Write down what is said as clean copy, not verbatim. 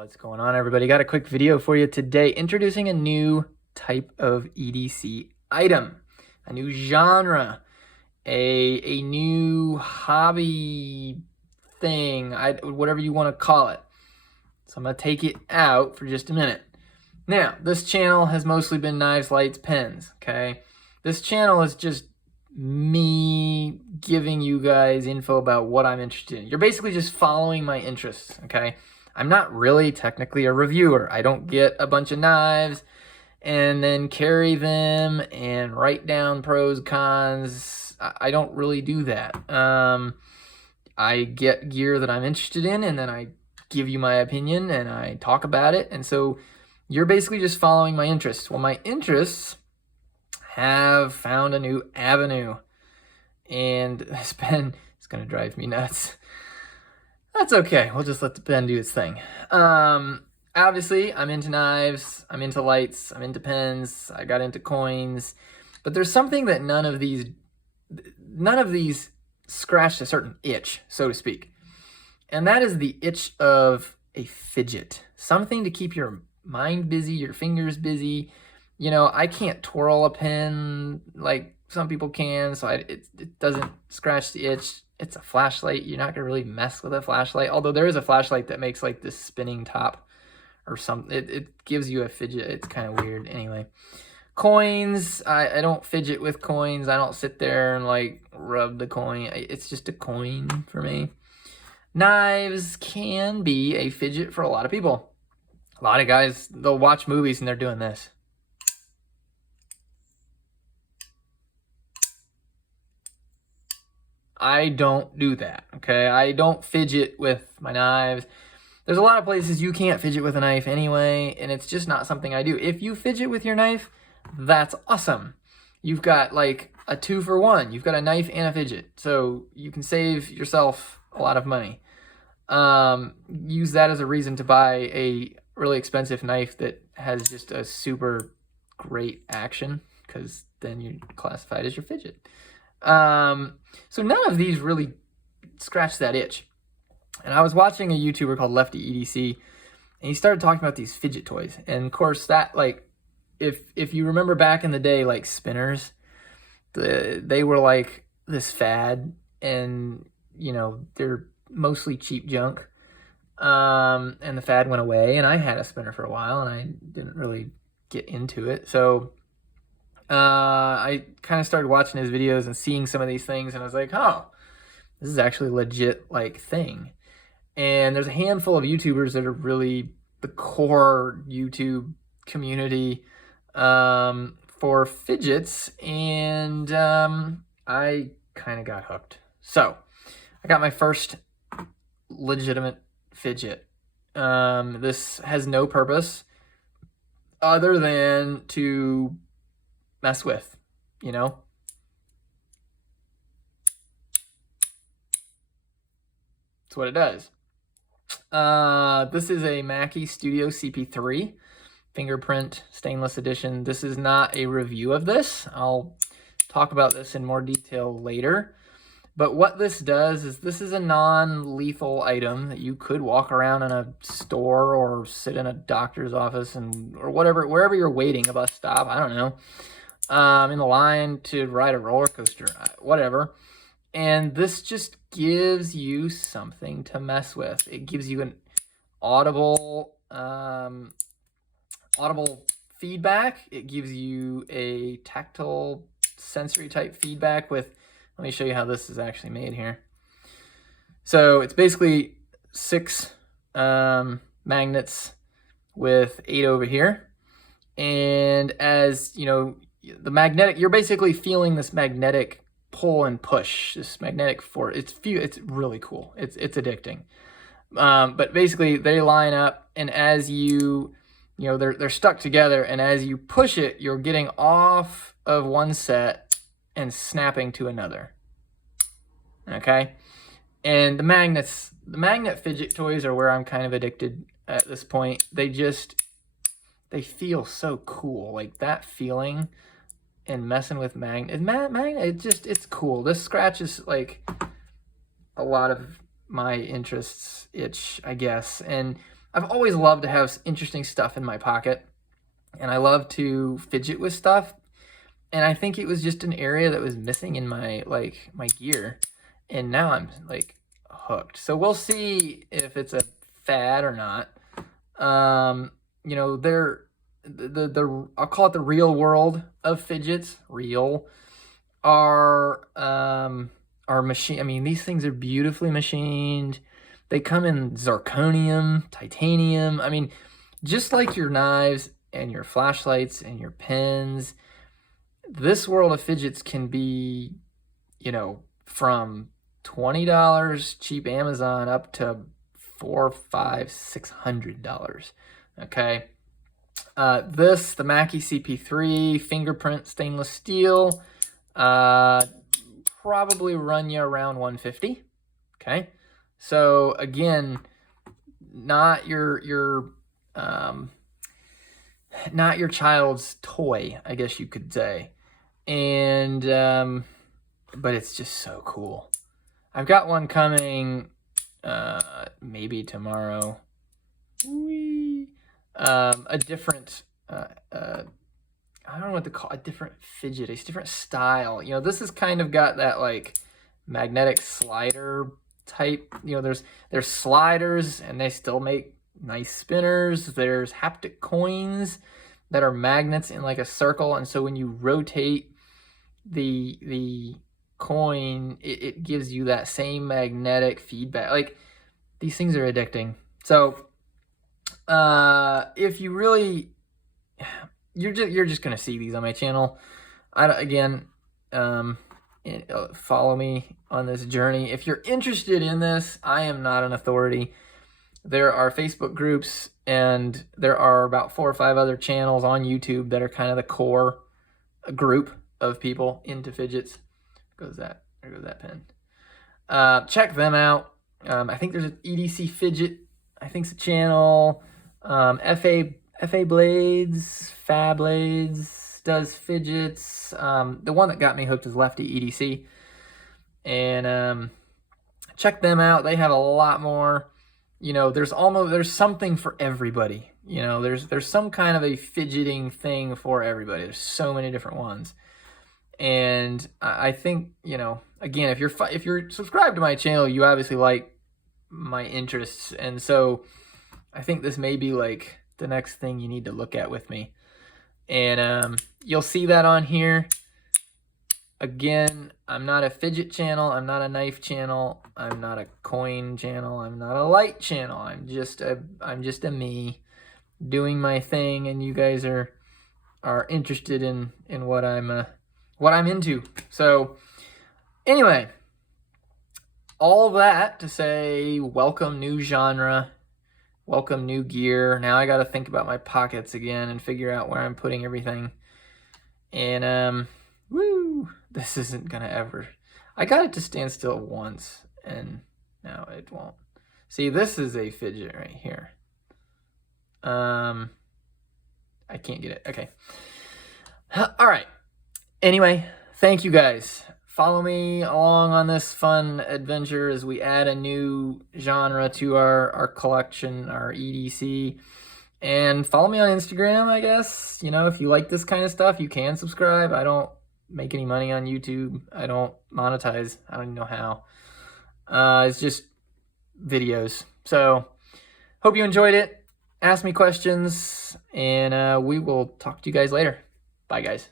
What's going on, everybody? Got a quick video for you today introducing a new type of EDC item, a new genre, a new hobby thing, whatever you want to call it. So I'm going to take it out for just a minute. Now, this channel has mostly been knives, lights, pens, okay? This channel is just me giving you guys info about what I'm interested in. You're basically just following my interests, okay? I'm not really technically a reviewer. I don't get a bunch of knives and then carry them and write down pros, cons. I don't really do that. I get gear that I'm interested in, and then I give you my opinion and I talk about it. And so you're basically just following my interests. Well, my interests have found a new avenue, and this pen is going to drive me nuts. That's okay. We'll just let the pen do its thing. Obviously, I'm into knives, I'm into lights, I'm into pens, I got into coins, but there's something that none of these scratched a certain itch, so to speak. And that is the itch of a fidget. Something to keep your mind busy, your fingers busy. You know, I can't twirl a pen like some people can, so it doesn't scratch the itch. It's a flashlight. You're not gonna really mess with a flashlight, although there is a flashlight that makes like this spinning top or something. It gives you a fidget. It's kind of weird. Anyway, coins. I don't fidget with coins. I don't sit there and like rub the coin. It's just a coin for me. Knives can be a fidget for a lot of people. A lot of guys, they'll watch movies and they're doing this. I don't do that, okay? I don't fidget with my knives. There's a lot of places you can't fidget with a knife anyway, and it's just not something I do. If you fidget with your knife, that's awesome. You've got like a 2-for-1. You've got a knife and a fidget, so you can save yourself a lot of money. Use that as a reason to buy a really expensive knife that has just a super great action, because then you're classified as your fidget. So none of these really scratch that itch. And I was watching a YouTuber called Lefty EDC, and he started talking about these fidget toys. And of course, that, like, if you remember back in the day, like spinners, they were like this fad, and you know, they're mostly cheap junk. And the fad went away, and I had a spinner for a while, and I didn't really get into it. So I kind of started watching his videos and seeing some of these things, and I was like, oh, this is actually a legit like thing. And there's a handful of YouTubers that are really the core YouTube community for fidgets, and I kind of got hooked. So I got my first legitimate fidget. This has no purpose other than to mess with, you know? That's what it does. This is a Mackie Studio CP3 fingerprint stainless edition. This is not a review of this. I'll talk about this in more detail later. But what this does is this is a non-lethal item that you could walk around in a store or sit in a doctor's office or whatever, wherever you're waiting, a bus stop, I don't know. In the line to ride a roller coaster, whatever. And this just gives you something to mess with. It gives you an audible feedback. It gives you a tactile sensory type feedback with, let me show you how this is actually made here. So it's basically 6 magnets with 8 over here. And as you know, the magnetic, you're basically feeling this magnetic pull and push, this magnetic force. It's really cool. It's addicting. But basically they line up, and as you know, they're stuck together, and as you push it, you're getting off of one set and snapping to another. Okay? And the magnet fidget toys are where I'm kind of addicted at this point. They feel so cool. Like that feeling and messing with magnet, it's cool. This scratches like a lot of my interests itch, I guess. And I've always loved to have interesting stuff in my pocket, and I love to fidget with stuff. And I think it was just an area that was missing in my my gear, and now I'm like hooked. So we'll see if it's a fad or not. You know, the I'll call it the real world of fidgets. Real are machine. I mean, these things are beautifully machined. They come in zirconium, titanium. I mean, just like your knives and your flashlights and your pens, this world of fidgets can be, you know, from $20 cheap Amazon up to $400, $500, $600. Okay. The Mackie CP3 fingerprint stainless steel, probably run you around $150. Okay. So again, not your child's toy, I guess you could say. And, but it's just so cool. I've got one coming, maybe tomorrow. A different, I don't know what to call, a different fidget, a different style. You know, this has kind of got that like magnetic slider type. You know, there's sliders, and they still make nice spinners. There's haptic coins that are magnets in like a circle, and so when you rotate the coin, it gives you that same magnetic feedback. Like, these things are addicting. So if you really, you're just gonna see these on my channel. Follow me on this journey. If you're interested in this, I am not an authority. There are Facebook groups, and there are about 4 or 5 other channels on YouTube that are kind of the core group of people into fidgets. There goes that pen. Check them out. I think there's an EDC Fidget, I think it's a channel. FA Blades, Fab Blades does fidgets. The one that got me hooked is Lefty EDC. And check them out. They have a lot more. You know, there's something for everybody. You know, there's some kind of a fidgeting thing for everybody. There's so many different ones. And I think, you know, again, if you're subscribed to my channel, you obviously like my interests. And so I think this may be like the next thing you need to look at with me. And you'll see that on here. Again, I'm not a fidget channel. I'm not a knife channel. I'm not a coin channel. I'm not a light channel. I'm just a me doing my thing, and you guys are interested in what I'm into. So anyway, all that to say, welcome new genre, welcome new gear. Now I got to think about my pockets again and figure out where I'm putting everything. And this isn't gonna ever. I got it to stand still once, and now it won't. See, this is a fidget right here. I can't get it. Okay. All right. Anyway, thank you guys. Follow me along on this fun adventure as we add a new genre to our collection, our EDC. And follow me on Instagram, I guess. You know, if you like this kind of stuff, you can subscribe. I don't make any money on YouTube. I don't monetize. I don't even know how. It's just videos. So, hope you enjoyed it. Ask me questions, and we will talk to you guys later. Bye, guys.